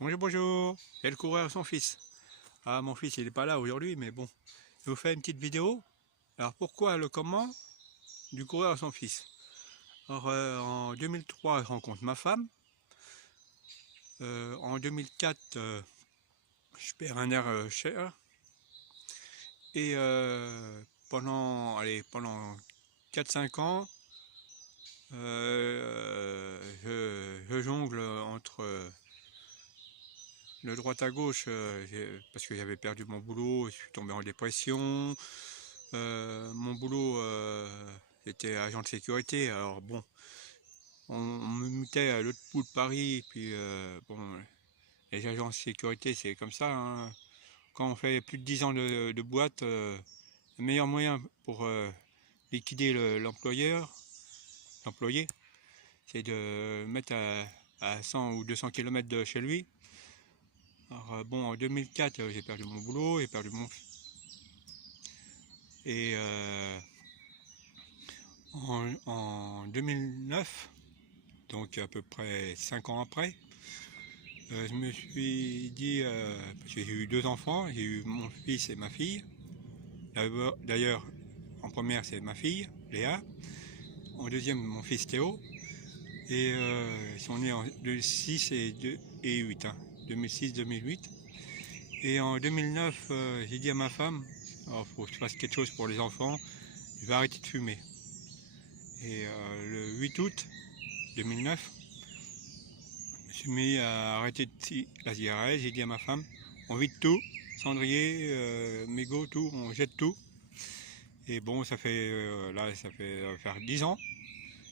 Bonjour, bonjour. Il y a le coureur et son fils. Ah, mon fils, il n'est pas là aujourd'hui, mais bon. Je vous fais une petite vidéo. Alors, pourquoi le comment du coureur et son fils? Alors, en 2003, je rencontre ma femme. En 2004, je perds un air cher. Et pendant 4-5 ans, je jongle entre de droite à gauche, parce que j'avais perdu mon boulot, je suis tombé en dépression. Mon boulot, était agent de sécurité. Alors bon, on me mutait à l'autre bout de Paris. Puis bon, les agents de sécurité, c'est comme ça, hein. Quand on fait plus de 10 ans de boîte, le meilleur moyen pour liquider l'employé, c'est de mettre à 100 ou 200 km de chez lui. Alors bon, en 2004, j'ai perdu mon boulot, j'ai perdu mon... Et en 2009, donc à peu près 5 ans après, je me suis dit, parce que j'ai eu 2 enfants, j'ai eu mon fils et ma fille. D'ailleurs, en première c'est ma fille, Léa, en deuxième mon fils Théo, et ils sont nés en 2006 et 8, hein, 2006-2008. Et en 2009, j'ai dit à ma femme, il faut que je fasse quelque chose pour les enfants, je vais arrêter de fumer. Et le 8 août 2009, je me suis mis à arrêter la cigarette. J'ai dit à ma femme, on vide tout, cendrier, mégots, tout, on jette tout. Et bon, ça fait faire 10 ans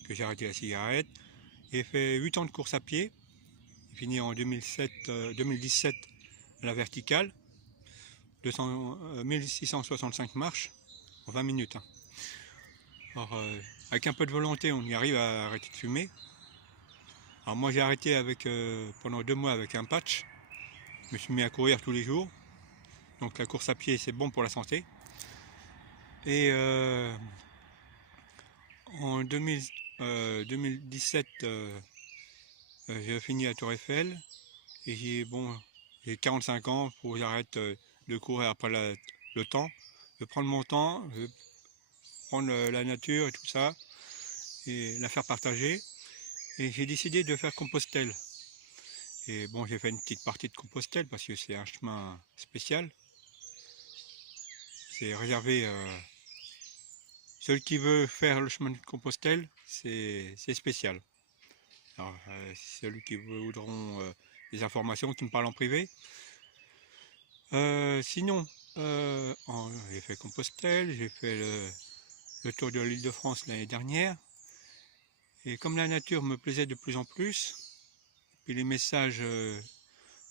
que j'ai arrêté la cigarette. J'ai fait 8 ans de course à pied. J'ai fini en 2017 à la verticale, 1665 marches en 20 minutes, hein. Alors, avec un peu de volonté, on y arrive à arrêter de fumer. Alors moi j'ai arrêté pendant 2 mois avec un patch. Je me suis mis à courir tous les jours. Donc la course à pied c'est bon pour la santé. Et en 2017, j'ai fini à Tour Eiffel. Et j'ai 45 ans, faut que j'arrête de courir après le temps. Je vais prendre mon temps, je vais prendre la nature et tout ça, et la faire partager. Et j'ai décidé de faire Compostelle. Et bon, j'ai fait une petite partie de Compostelle parce que c'est un chemin spécial. C'est réservé, celui qui veut faire le chemin de Compostelle, c'est spécial. Alors, celui qui voudront des informations, qui me parlent en privé. Sinon, j'ai fait Compostelle, j'ai fait le tour de l'île de France l'année dernière. Et comme la nature me plaisait de plus en plus, puis les messages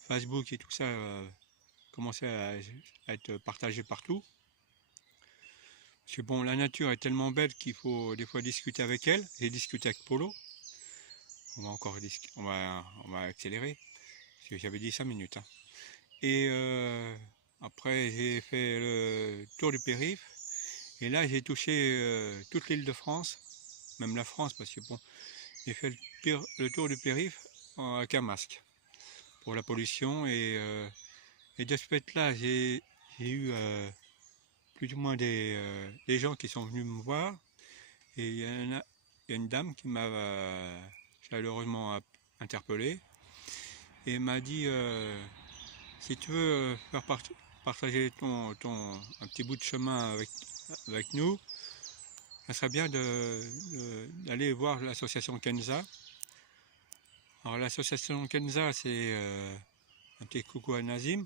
Facebook et tout ça commençaient à être partagés partout. Parce que bon, la nature est tellement belle qu'il faut des fois discuter avec elle. J'ai discuté avec Polo. On va accélérer. Parce que j'avais dit 5 minutes, hein. Et après, j'ai fait le tour du périph'. Et là, j'ai touché toute l'île de France, même la France, parce que bon, j'ai fait le tour du périph' avec un masque pour la pollution. Et de ce fait-là, j'ai eu plus ou moins des gens qui sont venus me voir. Et il y a une dame qui m'a chaleureusement interpellé et m'a dit, si tu veux partager un petit bout de chemin avec nous, ça serait bien d'aller voir l'association Kenza. Alors l'association Kenza, c'est un petit coucou à Nazim.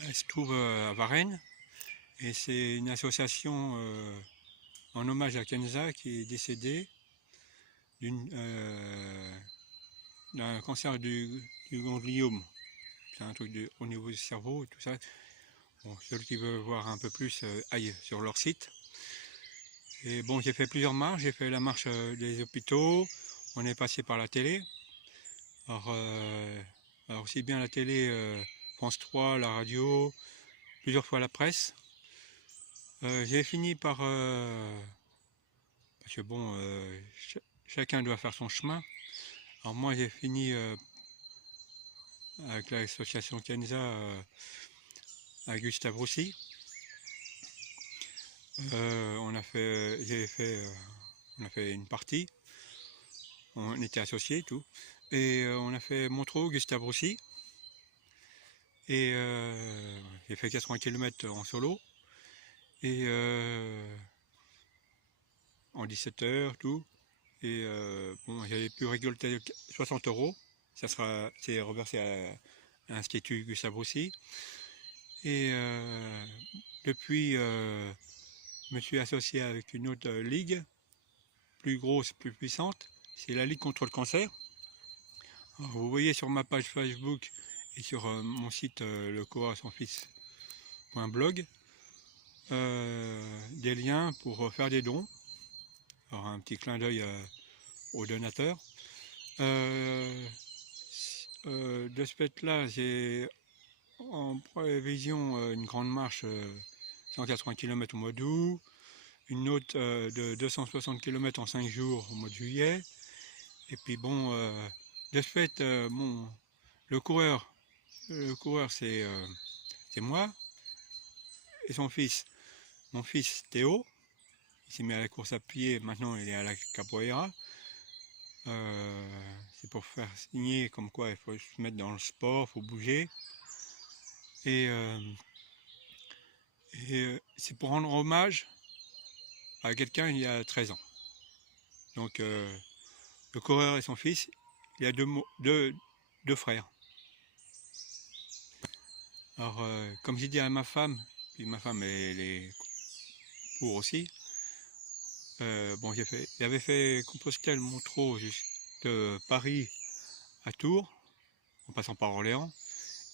Elle se trouve à Varennes et c'est une association en hommage à Kenza qui est décédé d'un cancer du gangliome. C'est un truc au niveau du cerveau et tout ça. Bon, ceux qui veulent voir un peu plus aillent sur leur site. Et bon, j'ai fait plusieurs marches. J'ai fait la marche des hôpitaux. On est passé par la télé. Alors aussi bien la télé, France 3, la radio, plusieurs fois la presse. J'ai fini par... parce que bon, chacun doit faire son chemin. Alors moi j'ai fini avec l'association Kenza à Gustave Roussy. On a fait une partie, on était associés et tout, et on a fait Montreux, Gustave Roussy, et j'ai fait 80 km en solo, et en 17 heures, tout, et bon, j'avais pu récolter 60 €, c'est reversé à l'Institut Gustave Roussy, et depuis, je me suis associé avec une autre ligue, plus grosse, plus puissante, c'est la Ligue contre le cancer. Alors, vous voyez sur ma page Facebook et sur mon site lecoureursonsfils.blog des liens pour faire des dons. Alors un petit clin d'œil aux donateurs. De ce fait-là, j'ai en prévision une grande marche 180 km au mois d'août, une autre de 260 km en 5 jours au mois de juillet. Et puis bon, de ce fait, bon, le coureur c'est moi et son fils. Mon fils Théo, il s'est mis à la course à pied, maintenant il est à la capoeira. C'est pour faire signer comme quoi il faut se mettre dans le sport, il faut bouger. Et c'est pour rendre hommage à quelqu'un il y a 13 ans. Donc le coureur et son fils, il y a deux frères. Alors comme j'ai dit à ma femme, puis ma femme elle est pour aussi, bon j'avais fait Compostelle, Montreux, de Paris à Tours, en passant par Orléans.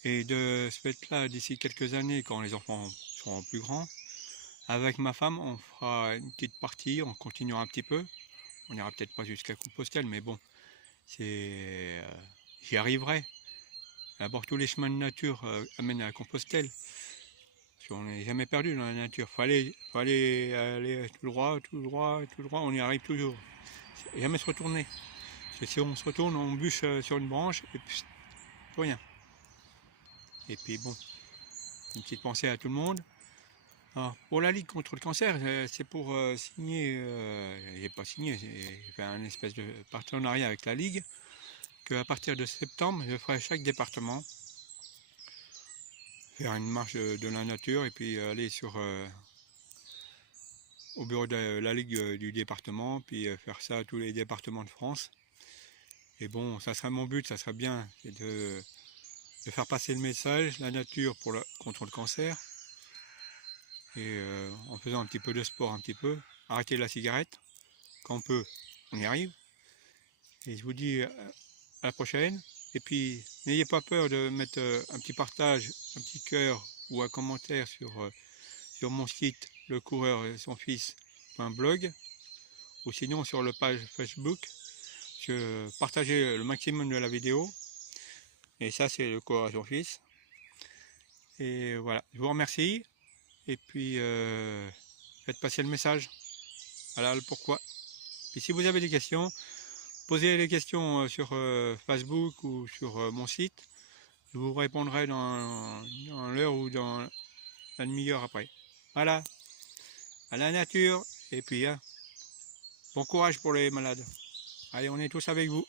Et de ce fait-là, d'ici quelques années, quand les enfants seront plus grands, avec ma femme, on fera une petite partie, on continuera un petit peu. On n'ira peut-être pas jusqu'à Compostelle, mais bon, j'y arriverai. D'abord, tous les chemins de nature amènent à Compostelle. Parce qu'on n'est jamais perdu dans la nature. Faut aller tout droit, tout droit, tout droit, on y arrive toujours. Jamais se retourner. Parce que si on se retourne, on bûche sur une branche et puis plus rien. Et puis bon, une petite pensée à tout le monde. Alors, pour la Ligue contre le cancer, c'est pour signer, j'ai pas signé, j'ai fait un espèce de partenariat avec la Ligue, qu'à partir de septembre, je ferai chaque département faire une marche de la nature et puis aller au bureau de la Ligue du département, puis faire ça à tous les départements de France. Et bon, ça serait mon but, ça serait bien de faire passer le message, la nature contre le cancer, et en faisant un petit peu de sport, un petit peu, arrêter la cigarette, quand on peut, on y arrive. Et je vous dis à la prochaine. Et puis, n'ayez pas peur de mettre un petit partage, un petit cœur ou un commentaire sur mon site, le coureur et son fils.blog, ou sinon sur la page Facebook. Partagez le maximum de la vidéo. Et ça, c'est le coureur et son fils. Et voilà, je vous remercie. Et puis, faites passer le message. Voilà le pourquoi. Et si vous avez des questions, posez les questions sur Facebook ou sur mon site. Je vous répondrai dans l'heure ou dans la demi-heure après. Voilà, à la nature. Et puis, bon courage pour les malades. Allez, on est tous avec vous.